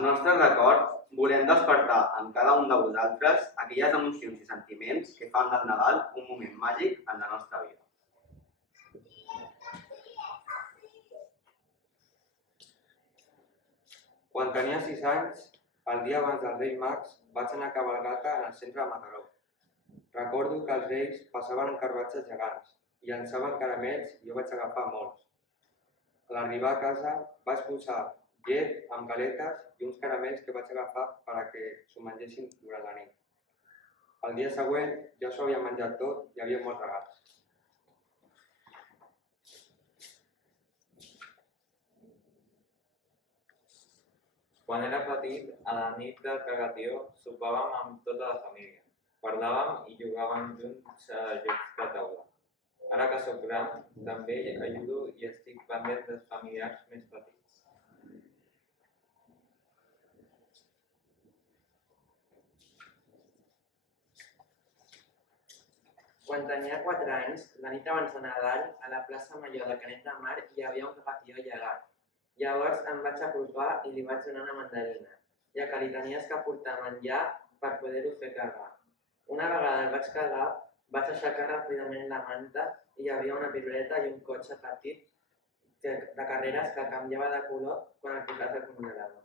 els nostres records volem despertar en cada un de vosaltres aquelles emocions i sentiments que fan del Nadal un moment màgic en la nostra vida. Quan tenia 6 anys, el dia abans dels Reis Mags, vaig anar a cavalcata en el centre de Mataró. Recordo que els reis passaven en carruatges gegants i llançaven caramels i jo vaig agafar molts. A l'arribar a casa vaig posar llet amb galetes i uns caramels que vaig agafar perquè s'ho mengessin durant la nit. El dia següent ja s'ho havia menjat tot i hi havia molts regals. Quan era petit, a la nit del cagatió, sopàvem amb tota la família. Parlàvem i jugàvem junts a jocs de taula. Ara que soc gran, també ajudo i estic pendent dels familiars més petits. Quan tenia 4 anys, la nit abans de Nadal, a la plaça Major de Canet de Mar hi havia un cagatió llegat. Llavors em vaig apropar i li vaig donar una mandarina, ja que li tenies que portar menjar per poder-ho fer cagar. Una vegada el vaig cagar, vaig aixecar ràpidament la manta i hi havia una piruleta i un cotxe petit de carreres que canviava de color quan el posaves al congelador.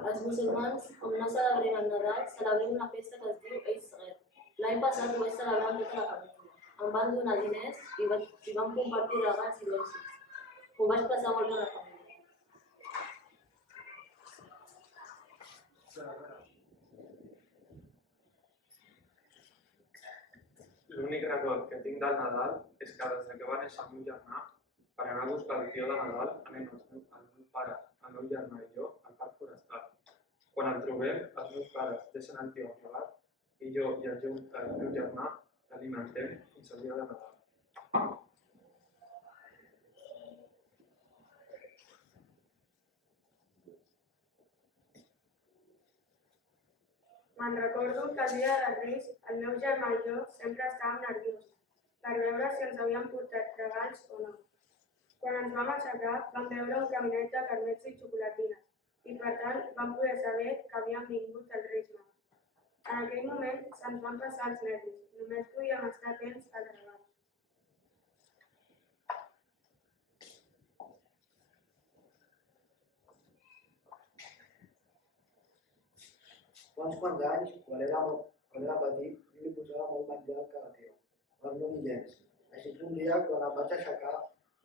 Els musulmans, com no celebrem el Nadal, celebrem una festa que es diu Eid Sager. L'any passat ho vaig celebrar amb tota la família. Em van donar diners i vam compartir regals i dolços. Ho vaig passar molt bé amb la família. L'únic record que tinc del Nadal és que des que va néixer el meu germà, per anar a buscar el tio de Nadal, anem el meu pare, el meu germà i jo al parc forestal. Quan el trobem, els meus pares deixen el tio amagat i jo i el meu germà l'alimentem fins al dia de Nadal. Me'n recordo que el dia dels Reis, el meu germà i jo sempre estàvem nerviosos per veure si ens havien portat regals o no. Quan ens vam aixecar, vam veure un caminet de carnets i xocolatines i, per tant, vam poder saber que havien vingut els Reis Mags. En aquell moment se'ns van passar els nervis, només podíem estar atents als regals. Fa uns quants anys, quan era petit, jo li posava molt menjar al cagatió, per no dir gens. Així que un dia, quan em vaig aixecar,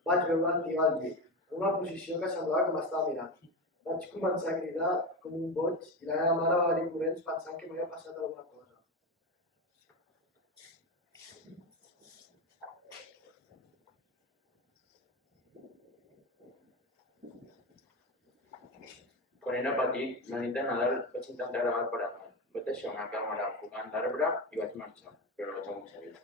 vaig veure el tio al llit, en una posició que semblava que m'estava mirant. Vaig començar a cridar com un boig i la meva mare va venir corrents pensant que m'havia passat alguna cosa. Quan era petit, la nit de Nadal vaig intentar gravar el Pare Noel. Vaig deixar una càmera enfocant l'arbre i vaig marxar, però no vaig aconseguir.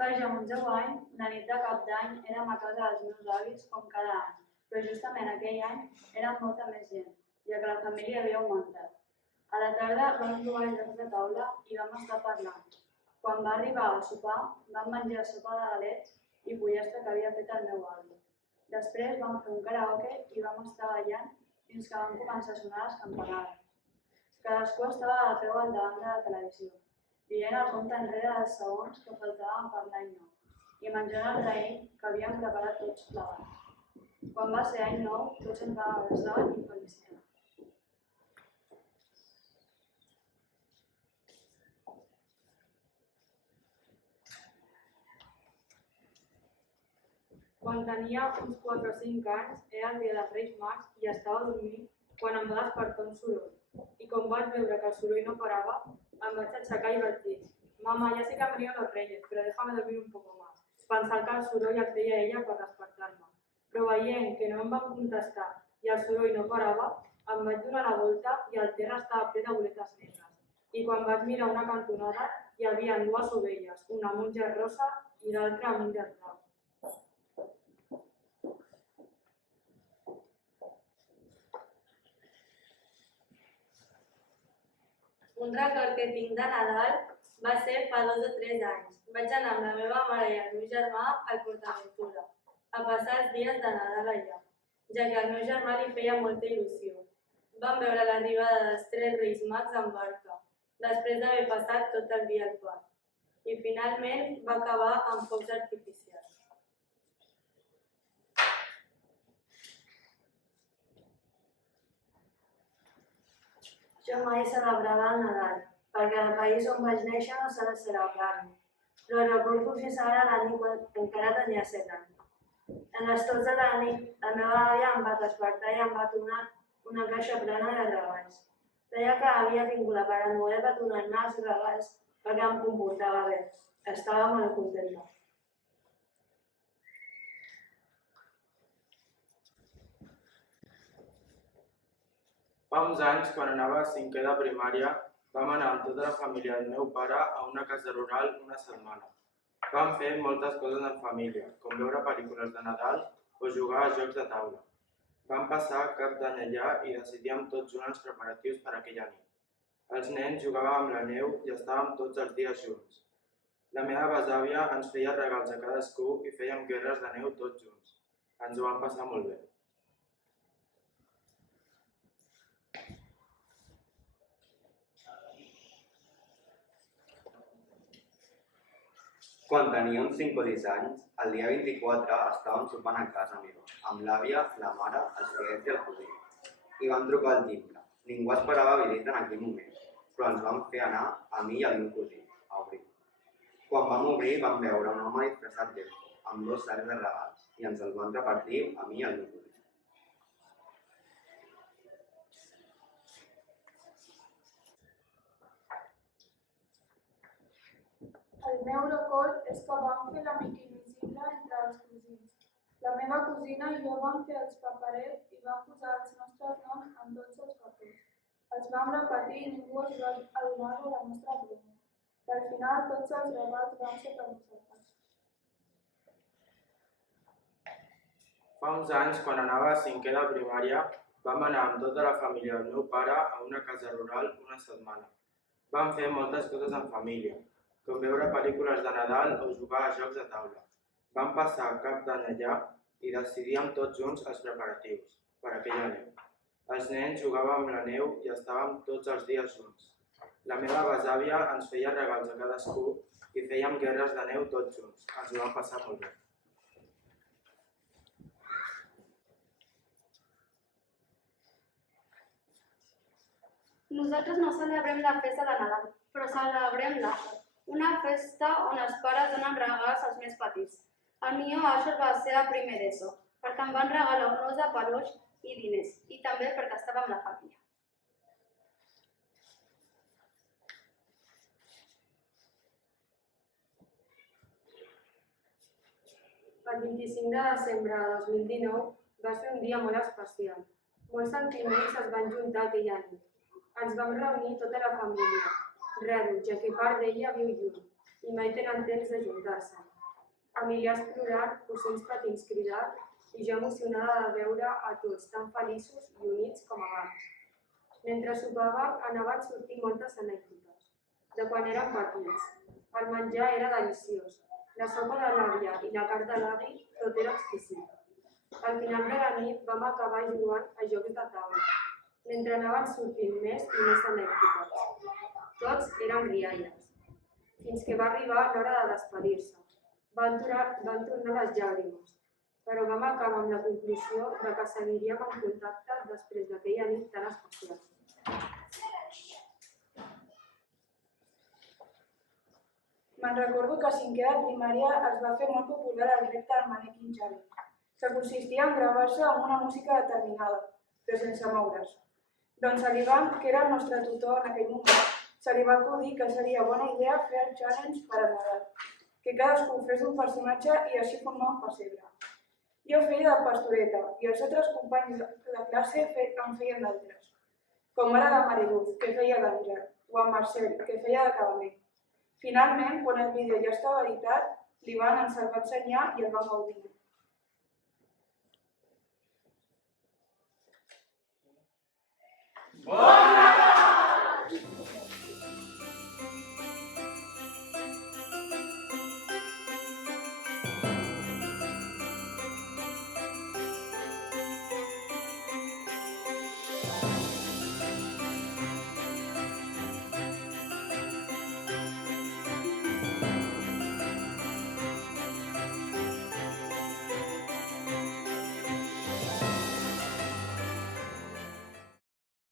Per jo, un 10 any, la nit de Cap d'Any érem a casa dels meus avis com cada any, però justament aquell any érem molta més gent, ja que la família havia augmentat. A la tarda vam jugar a jocs de taula i vam estar parlant. Quan va arribar a sopar, vam menjar sopa de galets i pollastre que havia fet el meu avi. Després vam fer un karaoke i vam estar ballant fins que van començar a sonar les campanades. Cadascú estava a peu al davant de la televisió, dient el compte enrere dels segons que faltaven per l'any nou i menjant el raïm que havíem preparat tots plegats. Quan va ser any nou, tots ens vam abraçar i felicitar. Quan tenia uns 4 o 5 anys, era el dia dels Reis Mags i estava dormint quan em va despertar un soroll. I com vaig veure que el soroll no parava, em vaig aixecar i vaig dir: «Mamá, ya sé que han venido los Reyes, pero déjame dormir un poco más». Pensant que el soroll el feia ella per despertar-me. Però veient que no em van contestar i el soroll no parava, em vaig donar la volta i el terra estava ple de boletes negres. I quan vaig mirar una cantonada, hi havia 2 ovelles, una amb un gel rosa i l'altra amb un gel blau. Un record que tinc de Nadal va ser fa 2 o 3 anys. Vaig anar amb la meva mare i el meu germà al PortAventura a passar els dies de Nadal allà, ja que al meu germà li feia molta il·lusió. Vam veure l'arribada dels 3 Reis Mags en barca, després d'haver passat tot el dia al parc. I finalment va acabar amb focs artificials. Jo mai celebrava el Nadal, perquè al país on vaig néixer no se les celebraven, però recordo fins ara la nit quan encara tenia 7 anys. En les tots de la nit, la meva àvia em va despertar i em va donar una caixa plena de regals. Deia que havia vingut la Pare Noel per donar-me els regals perquè em comportava bé. Estava molt contenta. Fa uns anys, quan anava a 5è de primària, vam anar amb tota la família del meu pare a una casa rural una setmana. Vam fer moltes coses en família, com veure pel·lícules de Nadal o jugar a jocs de taula. Vam passar cap d'any allà i decidíem tots junts els preparatius per aquella nit. Els nens jugàvem amb la neu i estàvem tots els dies junts. La meva besàvia ens feia regals a cadascú i fèiem guerres de neu tots junts. Ens ho vam passar molt bé. Quan tenia uns 5 o 10 anys, el dia 24 estàvem sopant a casa meva, amb l'àvia, la mare, els tiets i el cosí. I van trucar al timbre. Ningú esperava visita en aquell moment, però ens van fer anar, a mi i al meu cosí, a obrir. Quan vam obrir, vam veure un home disfressat d'elfo, amb 2 sacs de regals, i ens els van repartir a mi i al meu cosí. El meu record és que vam fer l'amic invisible entre els cosins. La meva cosina i jo vam fer els paperets i vam posar els nostres noms en tots els papers. Els vam repetir i ningú es va adonar de la nostra broma. I al final tots els regals van ser per nosaltres. Fa uns anys, quan anava a 5è de primària, vam anar amb tota la família del meu pare a una casa rural una setmana. Vam fer moltes coses en família, com veure pel·lícules de Nadal o jugar a jocs de taula. Vam passar cap d'any allà i decidíem tots junts els preparatius per aquella neu. Els nens jugàvem amb la neu i estàvem tots els dies junts. La meva besàvia ens feia regals a cadascú i fèiem guerres de neu tots junts. Ens ho vam passar molt bé. Nosaltres no celebrem la festa de Nadal, però celebrem l'Àxer, una festa on els pares donen regals als més petits. El meu Àxer va ser a primer d'ESO, perquè em van regalar un os de peluix i diners, i també perquè estava amb la família. El 25 de desembre de 2019 va ser un dia molt especial. Molts sentiments es van juntar aquella nit. Ens vam reunir tota la família, raro, ja que part d'ella viu lluny i mai tenen temps de juntar-se. Familiars plorant, cosins petits cridant i jo emocionada de veure a tots tan feliços i units com abans. Mentre sopàvem anaven sortint moltes anècdotes de quan érem petits. El menjar era deliciós, la sopa de l'àvia i la carn de l'avi tot era exquisit. Al final de la nit vam acabar jugant a jocs de taula, mentre anaven sortint més i més anècdotes. Tots eren rialles, fins que va arribar l'hora de despedir-se. Van tornar les llàgrimes, però vam acabar amb la conclusió de que seguiríem en contacte després d'aquella nit tan especial. Me'n recordo que a 5è de primària es va fer molt popular el repte del Mannequin Challenge, que consistia en gravar-se amb una música determinada, però sense moure's. Doncs a l'Ivan, que era el nostre tutor en aquell moment, se li va acudir que seria bona idea fer el challenge per a Nadal, que cadascú fes un personatge i així formar un pessebre. Jo feia de pastoreta i els altres companys de la classe en feien d'altres, com ara la Mariluz, que feia d'Àngel, o en Marcel, que feia de cabaler. Finalment, quan el vídeo ja estava editat, l'Ivan ens el va ensenyar i el vam gaudir. Bon Nadal!